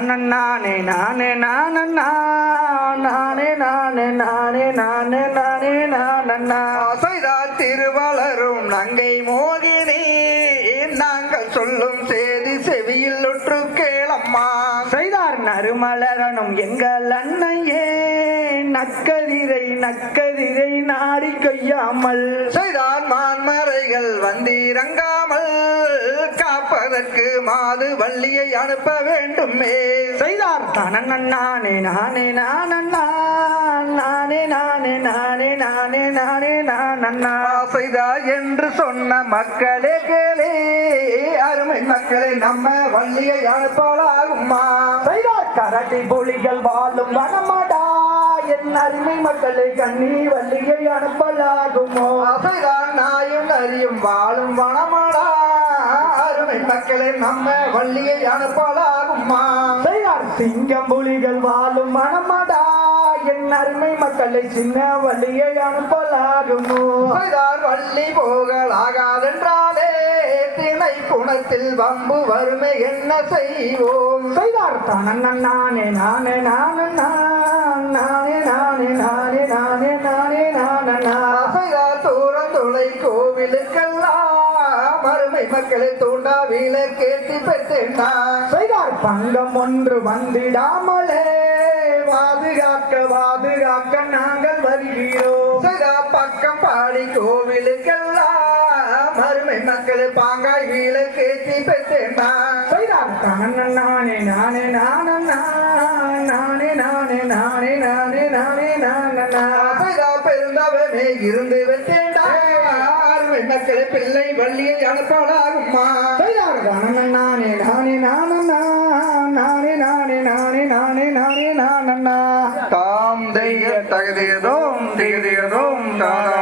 நானே நானே நானே நானே நானே நானே நானே நானே நானே செய்தா திருவளரும் நங்கை மோகினி நாங்கள் சொல்லும் செய்தி செவியில் ஒற்று கேளம்மா. செய்தார் நறுமலரனும் எங்கள் அன்னையே. நக்கதிரை நக்கதிரை நாடி கொய்யாமல். செய்தான் மான்மறைகள் வந்திறங்காமல். காப்பதற்கு மாது வள்ளியை அனுப்ப வேண்டும். மே செய்தார். தானே நானே நானண்ணா நானே நானே நானே நானே நானே நானண்ணா. செய்தா என்று சொன்ன மக்களே கேளே. அருமை மக்களை நம்ம வள்ளியை அனுப்பலாகும்மா. செய்தார். கரட்டி புலிகள் வாழும் வனமா என் அருமை மக்களை கண்ணி வள்ளியை அனுப்பலாகுமோ? அசைதான் நாயும் நரியும் வாழும் வனமாடா. அருமை மக்களே நம்ம வள்ளியை அனுப்பலாகுமா? சிங்கம் புலிகள் வாழும் வனமாடா. என் அருமை மக்களை சின்ன வள்ளியை அனுப்பலாகுமோ? செய்தார் வள்ளி போகலாகாதென்றாலே குணத்தில் வம்பு வறுமை என்ன செய்வோம்? செய்தார். தனன் நானே நானே நானே நானே நானே நானே நானே நானே நானே. செய்தார். தூரந்துளை கோவிலுக்கெல்லாம் மறுமை மக்களை தூண்டா வீல கேட்டி பெற்றேன் செய்தார். பங்கம் ஒன்று வந்திடாமலே. பாதுகாக்க பாதுகாக்க நாங்கள் வருகிறோம். பக்கம் பாடி கோவிலுக்கெல்லாம் அருமை மக்களை பாங்காய் வீல கேட்டி பெற்றேன் செய்தார் தனன் நானே நானே நானே நானே நானே நானே நானே நானே நானே சதா பெருந்தவமே இருந்து வெற்றேண்டா மக்களை பிள்ளை வள்ளியை அனுப்பலாகுமா செய்தார் தனன் நானே நானே நானே நானே நானே நானே நானே நானே நானே தாம் தெய்ய தகுதியதோம் திகதியதோம் தாரா